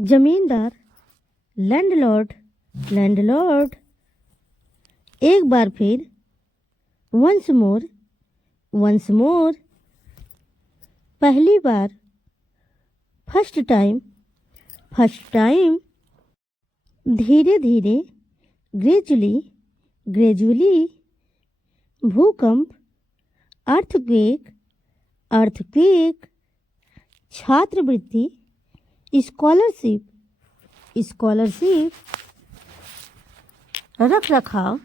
जमींदार, landlord, landlord. एक बार फिर, वंस मोर, वंस मोर। पहली बार, फर्स्ट टाइम, फर्स्ट टाइम। धीरे धीरे, ग्रेजुअली, ग्रेजुअली। भूकंप, अर्थक्वेक, अर्थक्वेक। छात्रवृत्ति, स्कॉलरशिप, स्कॉलरशिप। रख रखाव,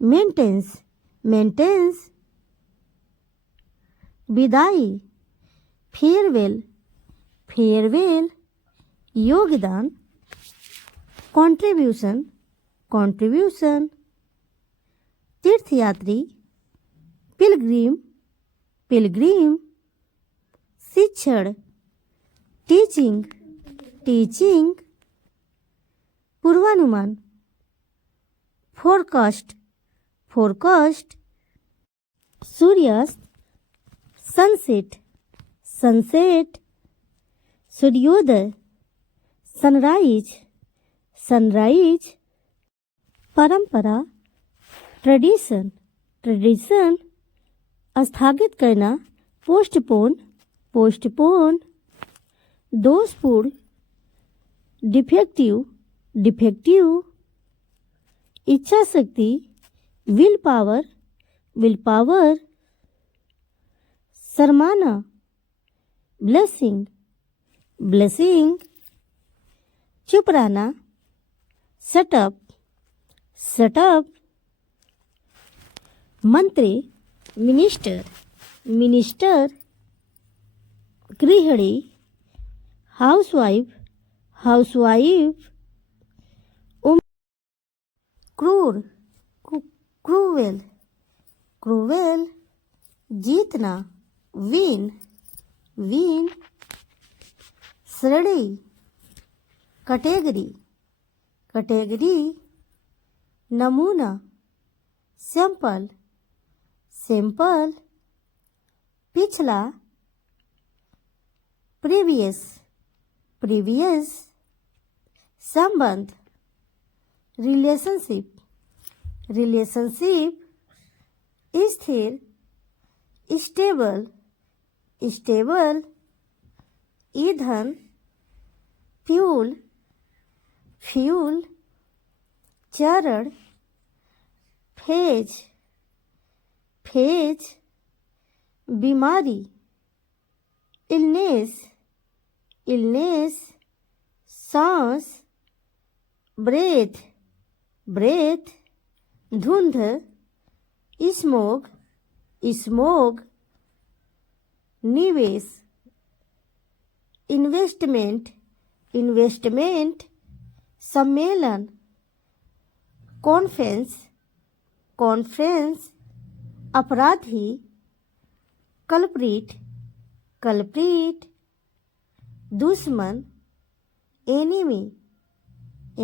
मेंटेनेंस, मेंटेनेंस। विदाई, फेयरवेल, फेयरवेल। योगदान, कंट्रीब्यूशन, कंट्रीब्यूशन। तीर्थयात्री, पिलग्रिम, पिलग्रिम। शिक्षण, टीचिंग, टीचिंग। पूर्वानुमान, फोरकास्ट, फोरकास्ट। सूर्यास्त, सनसेट, सनसेट। सूर्योदय, सनराइज, सनराइज। परंपरा, ट्रेडिशन, ट्रेडिशन। स्थगित करना, पोस्टपोन, पोस्टपोन। दोषपूर्ण, डिफेक्टिव, डिफेक्टिव। इच्छा शक्ति, विल पावर, विल पावर। शर्माना, ब्लेसिंग, ब्लेसिंग। चुप रहना, शटअप, शटअप। मंत्री, मिनिस्टर, मिनिस्टर। गृहिणी, हाउसवाइफ, हाउसवाइफ। क्रूर, क्रूवेल, क्रूवेल। जीतना, विन, विन। श्रेणी, कैटेगरी, कैटेगरी। नमूना, सैंपल, सैंपल। पिछला, प्रीवियस, प्रीवियस। संबंध, रिलेशनशिप, रिलेशनशिप। स्थिर, स्टेबल, स्टेबल। ईंधन, फ्यूल, फ्यूल। चरण, फेज, फेज। बीमारी, इलनेस, इलनेस। सांस, ब्रेथ, ब्रेथ। धुंध, स्मोग, स्मोग। निवेश, इन्वेस्टमेंट, इन्वेस्टमेंट। सम्मेलन, कॉन्फ्रेंस, कॉन्फ्रेंस। अपराधी, कल्प्रिट, कल्प्रिट। दुश्मन, एनिमी,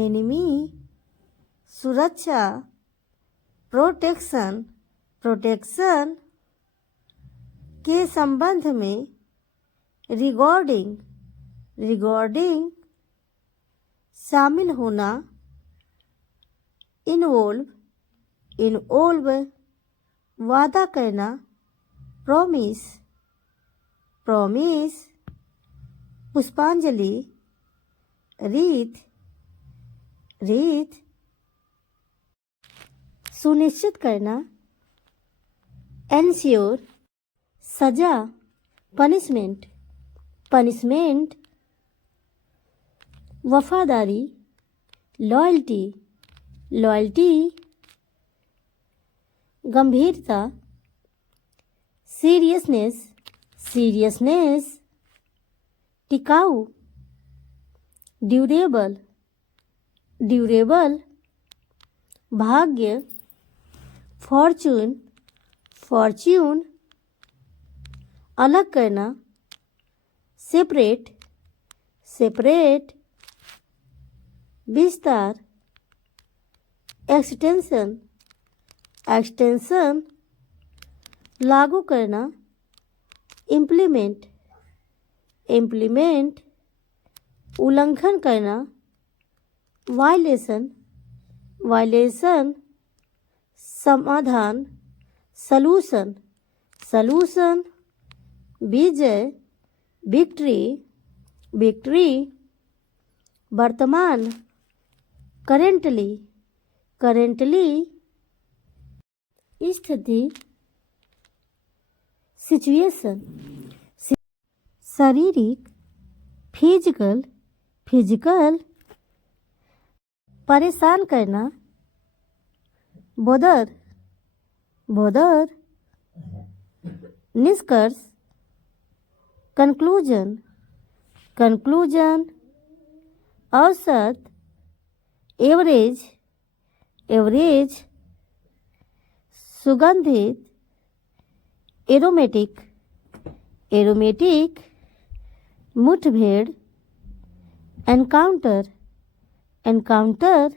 एनिमी। सुरक्षा, प्रोटेक्शन, प्रोटेक्शन। के संबंध में, रिगार्डिंग, रिगार्डिंग। शामिल होना, इन्वॉल्व, इन्वॉल्व। वादा करना, प्रॉमिस, प्रॉमिस। पुष्पांजलि, रीत, रीत। सुनिश्चित करना, एंश्योर। सजा, पनिशमेंट, पनिशमेंट। वफादारी, लॉयल्टी, लॉयल्टी। गंभीरता, सीरियसनेस, सीरियसनेस। टिकाऊ, ड्यूरेबल, ड्यूरेबल। भाग्य, फॉर्चून, फॉर्च्यून। अलग करना, सेपरेट, सेपरेट। विस्तार, एक्सटेंशन, एक्सटेंशन, लागू करना, इम्प्लीमेंट, इम्प्लीमेंट, उल्लंघन करना, वायलेशन, वायलेशन, समाधान, सलूशन, सलूशन, विजय, विक्ट्री, विक्ट्री, वर्तमान, करेंटली, करेंटली, स्थिति, सिचुएशन, शारीरिक, फिजिकल, फिजिकल, परेशान करना, बोदर, बोदर, निष्कर्ष, कंक्लूजन, कंक्लूजन, औसत, एवरेज, एवरेज, सुगंधित, एरोमेटिक, एरोमेटिक, मुठभेड़, एनकाउंटर, एनकाउंटर,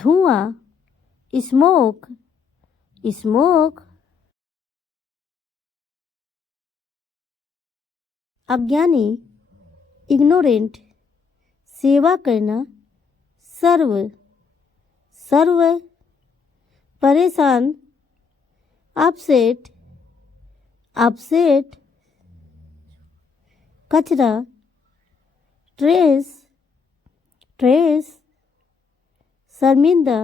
धुआं, स्मोक, स्मोक, अज्ञानी, इग्नोरेंट, सेवा करना, सर्व, सर्व, परेशान, अपसेट, अपसेट, कचरा, ट्रेस, ट्रेस, शर्मिंदा,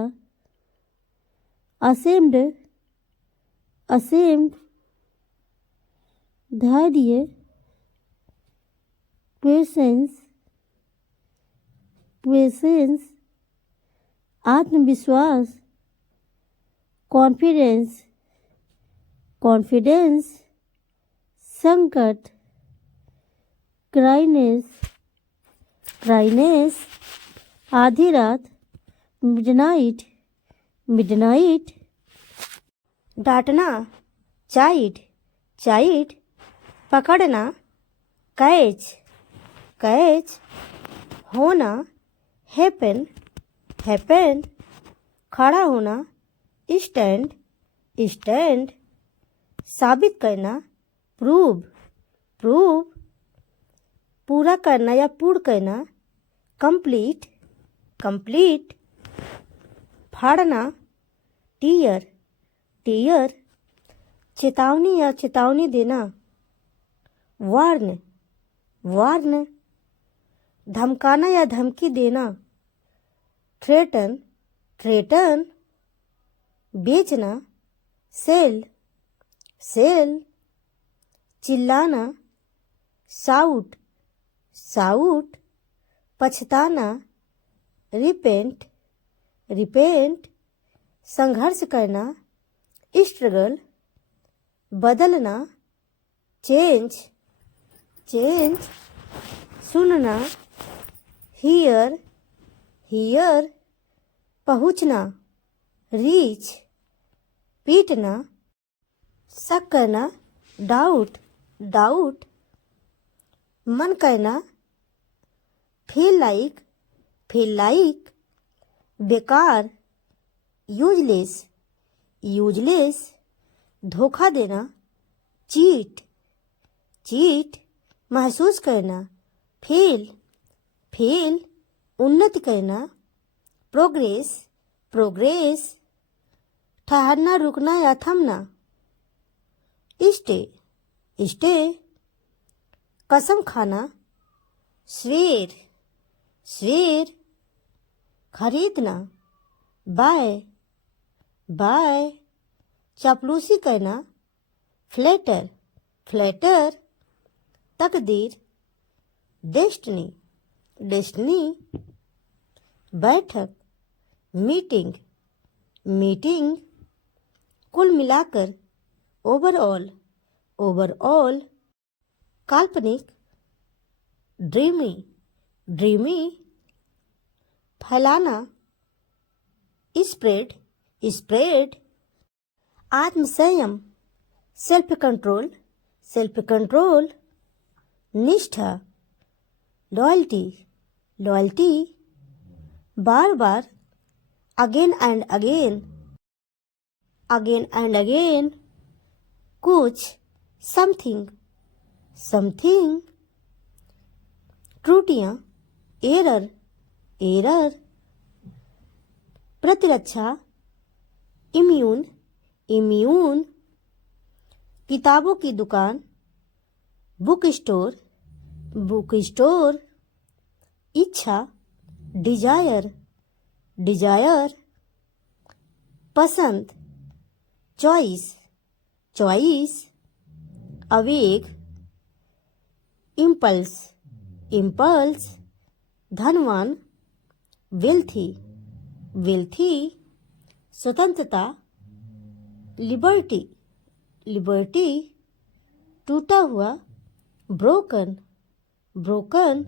असेम्ड, असेम्ड, धैर्य, पेशेंस, पेशेंस, आत्मविश्वास, कॉन्फिडेंस, कॉन्फिडेंस, संकट, क्राइनेस, क्राइनेस, आधी रात, मिडनाइट, मिडनाइट, डांटना, चाइड, चाइड, पकड़ना, कैच, कैच, होना, हैपन, हैपन, खड़ा होना, स्टैंड, स्टैंड, साबित करना, प्रूव, प्रूव, पूरा करना या पूर्ण करना, कंप्लीट, कंप्लीट, फाड़ना, टीयर, टीयर, चेतावनी या चेतावनी देना, वार्न, वार्न, धमकाना या धमकी देना, थ्रेटन, थ्रेटन, बेचना, सेल, सेल, चिल्लाना, साउट, साउट, पछताना, रिपेंट, रिपेंट, संघर्ष करना, स्ट्रगल, बदलना, चेंज, चेंज, सुनना, हियर, हियर, पहुँचना, रीच, पीटना, शक करना, डाउट, डाउट, मन करना, फील लाइक, फील लाइक, बेकार, यूजलेस, यूजलेस, धोखा देना, चीट, चीट, महसूस करना, फील, फील, उन्नति करना, प्रोग्रेस, प्रोग्रेस, ठहरना, रुकना या थमना, स्टे, स्टे, कसम खाना, स्वेर, स्वेर, खरीदना, बाय, बाय, चापलूसी करना, फ्लैटर, फ्लैटर, तकदीर, डेस्टिनी, डेस्टिनी, बैठक, मीटिंग, मीटिंग, कुल मिलाकर, ओवरऑल, ओवरऑल, काल्पनिक, ड्रीमी, ड्रीमी, फैलाना, स्प्रेड, स्प्रेड, आत्मसंयम, सेल्फ कंट्रोल, सेल्फ कंट्रोल, निष्ठा, loyalty, loyalty, bar bar, again and again, again and again, कुछ, समथिंग, समथिंग, त्रुटियां, एरर, एरर, प्रतिरक्षा, इम्यून, इम्यून, किताबों की दुकान, बुक स्टोर, बुक स्टोर, इच्छा, डिजायर, डिजायर, पसंद, चॉइस, चॉइस, आवेग, इम्पल्स, इम्पल्स, धनवान, वेल्थी, वेल्थी, स्वतंत्रता, लिबर्टी, लिबर्टी, टूटा हुआ, ब्रोकन, ब्रोकन,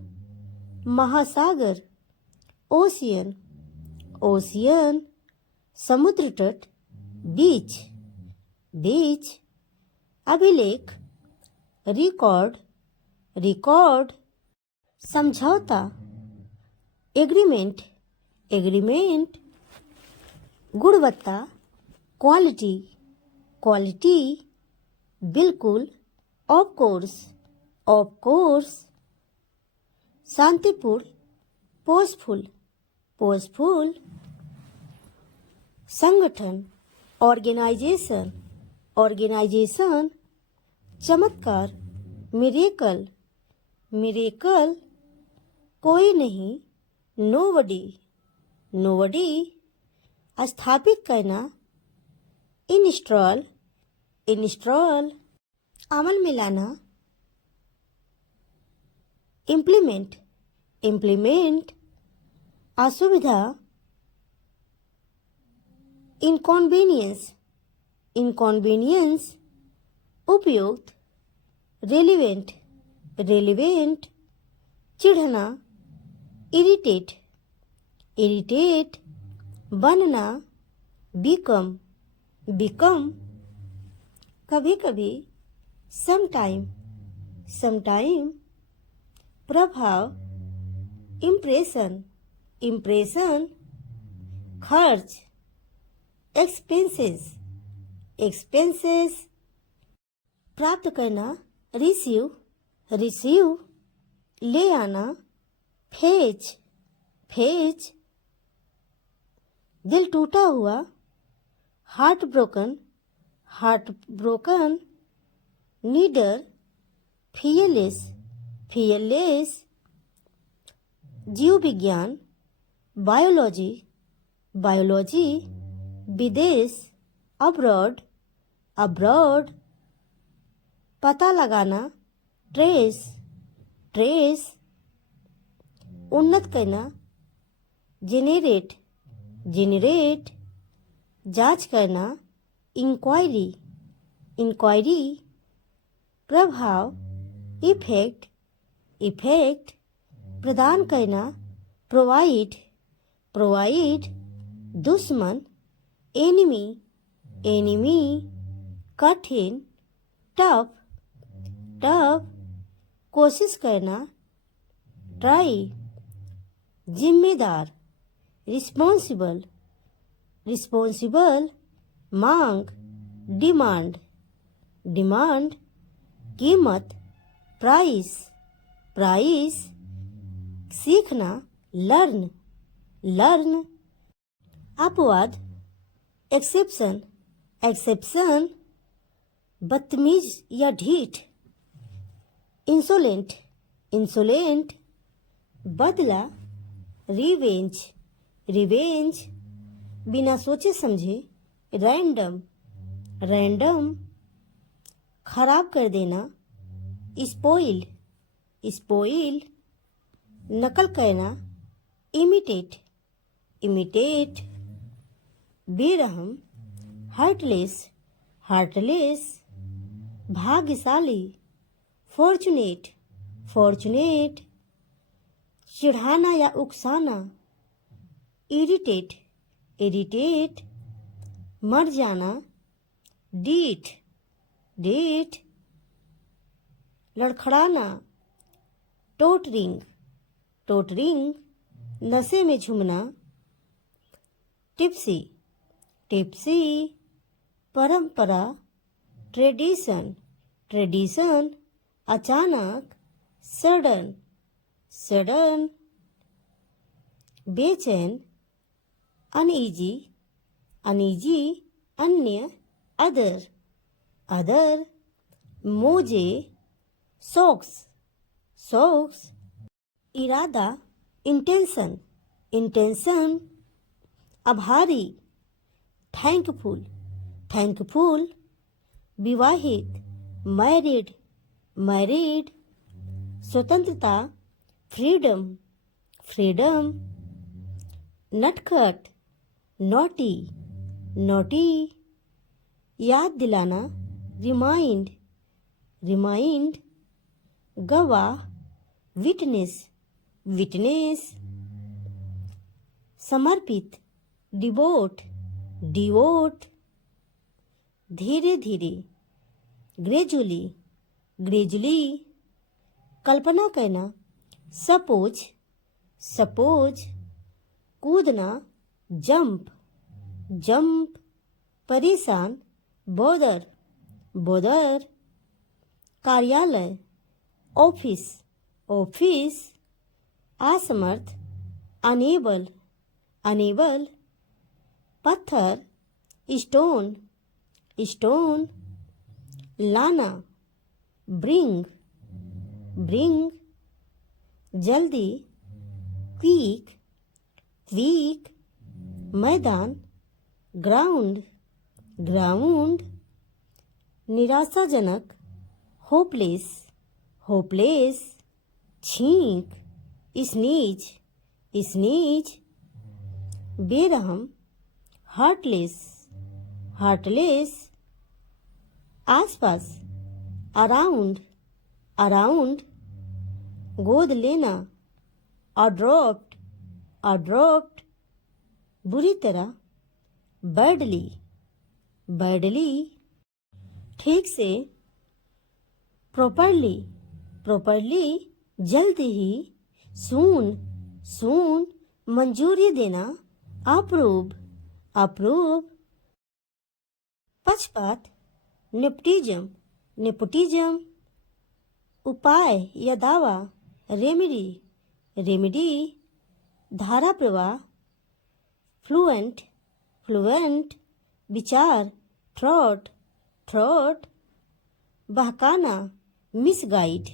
महासागर, ओशियन, ओशियन, समुद्र तट, बीच, बीच, अभिलेख, रिकॉर्ड, रिकॉर्ड, समझौता, एग्रीमेंट, एग्रीमेंट, गुणवत्ता, क्वालिटी, क्वालिटी, बिल्कुल, ऑफ कोर्स, ऑफ कोर्स, शांतिपूर्ण, पोजफुल, पोजफुल, संगठन, ऑर्गेनाइजेशन, ऑर्गेनाइजेशन, चमत्कार, मिरेकल, मिरेकल, कोई नहीं, नोबडी, नोबडी, स्थापित करना, इंस्टॉल, इंस्टॉल, अमल में लाना, इम्प्लीमेंट, इम्प्लीमेंट, असुविधा, इनकॉन्वीनियंस, इनकॉन्वीनियंस, उपयुक्त, रेलिवेंट, रेलिवेंट, चिढ़ना, इरिटेट, इरिटेट, बनना, बिकम, बिकम, कभी कभी, समटाइम, समटाइम, प्रभाव, इम्प्रेशन, इम्प्रेशन, खर्च, एक्सपेंसेस, एक्सपेंसेस, प्राप्त करना, रिसीव, रिसीव, ले आना, फेच, फेच, दिल टूटा हुआ, हार्ट ब्रोकन, हार्ट ब्रोकन, नीडर, फियरलेस, फियरलेस, जीव विज्ञान, बायोलॉजी, बायोलॉजी, विदेश, अब्रॉड, अब्रॉड, पता लगाना, ट्रेस, ट्रेस, उन्नत करना, जेनरेट, जेनरेट, जांच करना, इंक्वायरी, इंक्वायरी, प्रभाव, इफेक्ट, इफेक्ट, प्रदान करना, प्रोवाइड, प्रोवाइड, दुश्मन, एनिमी, एनिमी, कठिन, टफ, टफ, कोशिश करना, ट्राई, जिम्मेदार, रिस्पॉन्सिबल, रिस्पॉन्सिबल, मांग, डिमांड, डिमांड, कीमत, प्राइस, प्राइस, सीखना, लर्न, लर्न, अपवाद, एक्सेप्शन, एक्सेप्शन, बदतमीज या ढीठ, इंसोलेंट, इंसोलेंट, बदला, रिवेंज, रिवेंज, बिना सोचे समझे, रैंडम, रैंडम, खराब कर देना, स्पॉइल, स्पॉइल, नकल करना, इमिटेट, इमिटेट, बेरहम, हार्टलेस, हार्टलेस, भाग्यशाली, फॉर्चुनेट, फॉर्चुनेट, चिढ़ाना या उकसाना, इरिटेट, इरिटेट, मर जाना, डीठ, डीठ, लड़खड़ाना, टोटरिंग, टोटरिंग, नशे में झूमना, टिप्सी, टिप्सी, परंपरा, ट्रेडिशन, ट्रेडिशन, अचानक, सडन, सडन, बेचैन, अनईजी, अनईजी, अन्य, अदर, अदर, मोजे, सॉक्स, सॉक्स, इरादा, इंटेंशन, इंटेंशन, आभारी, थैंकफुल, थैंकफुल, विवाहित, मैरिड, मैरिड, स्वतंत्रता, फ्रीडम, फ्रीडम, नटखट, नॉटी, नॉटी, याद दिलाना, रिमाइंड, रिमाइंड, गवाह, विटनेस, विटनेस, समर्पित, डिवोट, डिवोट, धीरे धीरे, ग्रेजुअली, ग्रेजुअली, कल्पना करना, सपोज, सपोज, कूदना, जंप, जंप, परेशान, बॉदर, बॉदर, कार्यालय, ऑफिस, ऑफिस, असमर्थ, अनेबल, अनेबल, पत्थर, स्टोन, स्टोन, लाना, ब्रिंग, ब्रिंग, जल्दी, क्विक, क्विक, मैदान, ग्राउंड, ग्राउंड, निराशाजनक, होपलेस, होपलेस, छींक, स्नीज, स्नीज, बेरहम, हार्टलेस, हार्टलेस, आसपास, अराउंड, अराउंड, गोद लेना, अड्रॉप्ट, अड्रॉप्ट, बुरी तरह, बैडली, बैडली, ठीक से, प्रॉपरली, प्रॉपरली, जल्द ही, सून, सून, मंजूरी देना, अप्रूव, अप्रूव, पक्षपात, नेपोटिज्म, नेपोटिज्म, उपाय या दावा, रेमेडी, रेमेडी, धारा प्रवाह, फ्लुएंट, फ्लुएंट, विचार, थॉट, थॉट, बहकाना, मिसगाइड,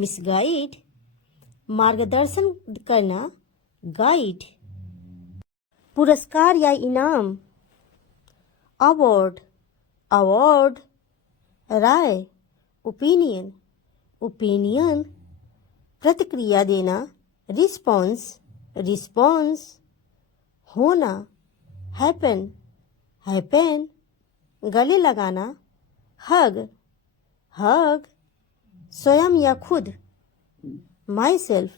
मिसगाइड, मार्गदर्शन करना, गाइड, पुरस्कार या इनाम, अवार्ड, अवार्ड, राय, ओपिनियन, ओपिनियन, प्रतिक्रिया देना, रिस्पॉन्स, रिस्पॉन्स, होना, हैपन, हैपन, गले लगाना, हग, हग, स्वयं या खुद, माई सेल्फ,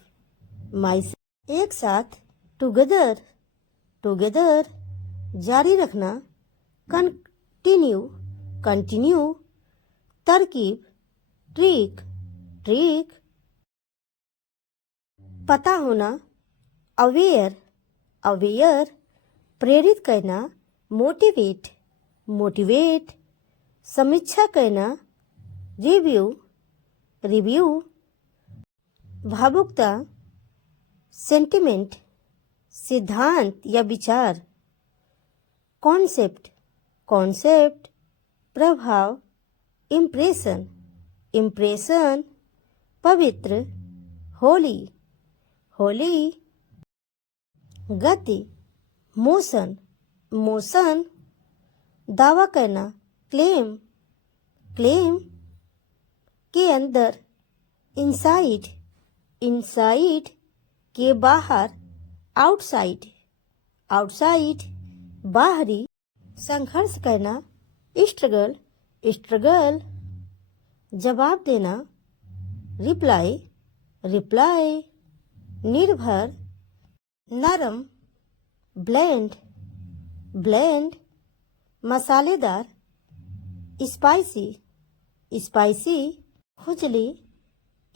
माई सेल्फ, एक साथ, टुगेदर, टुगेदर, जारी रखना, कंटिन्यू, कंटिन्यू, तरकीब, ट्रिक, ट्रिक, पता होना, अवेयर, अवेयर, प्रेरित करना, मोटिवेट, मोटिवेट, समीक्षा करना, रिव्यू, रिव्यू, भावुकता, सेंटिमेंट, सिद्धांत या विचार, कॉन्सेप्ट, कॉन्सेप्ट, प्रभाव, इम्प्रेशन, इम्प्रेशन, पवित्र, होली, होली, गति, मोशन, मोशन, दावा करना, क्लेम, क्लेम, के अंदर, इनसाइड, इनसाइड, के बाहर, आउटसाइड, आउटसाइड, बाहरी, संघर्ष करना, स्ट्रगल, स्ट्रगल, जवाब देना, रिप्लाई, रिप्लाई, निर्भर, नरम, ब्लेंड, ब्लेंड, मसालेदार, स्पाइसी, स्पाइसी, खुजली,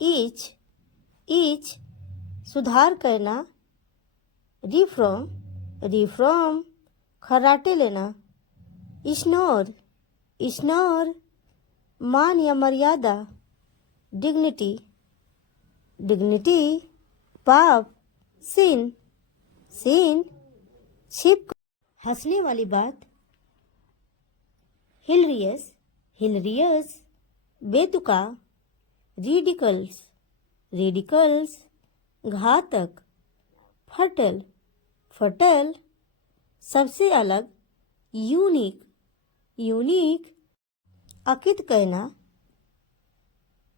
ईच, ईच, सुधार करना, रिफ्रॉम, रिफ्रॉम, खर्राटे लेना, इग्नोर, इश्नोर मान या मर्यादा, डिग्निटी, डिग्निटी, पाप, सिन, सिन, छिप हंसने वाली बात, हिलरियस, हिलरियस, बेतुका, रिडिकल्स, रिडिकल्स, घातक, फटल, फटल, सबसे अलग, यूनिक, यूनिक, अकित कहना,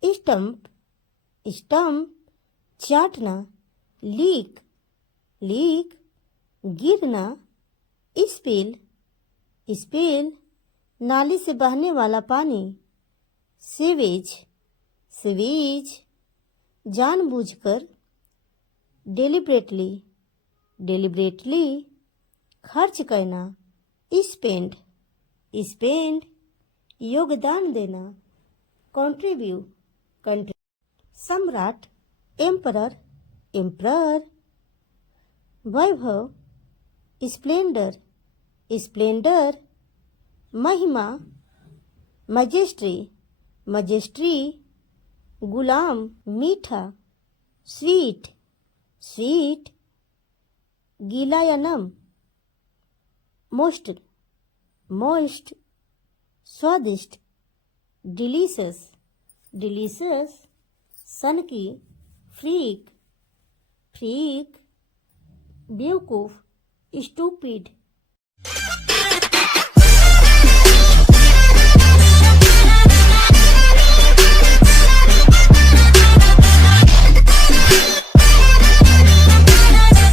स्टंप, स्टंप, चाटना, लीक, लीक, गिरना, स्पिल, स्पिल, नाली से बहने वाला पानी, सीवेज, सीवेज, जानबूझकर, डेलिब्रेटली, डेलिब्रेटली, खर्च करना, स्पेंड, स्पेंड, योगदान देना, कंट्रीब्यू, कंट्री, सम्राट, एम्परर, एम्परर, वैभव, स्प्लेंडर, स्प्लेंडर, महिमा, मजेस्ट्री, मजेस्ट्री, गुलाम, मीठा, स्वीट, स्वीट, गीला या नम, मोस्ट, मोस्ट, स्वादिष्ट, डिलीशियस, डिलीशियस, सन की, फ्रीक, फ्रीक, बेवकूफ, स्टूपिड,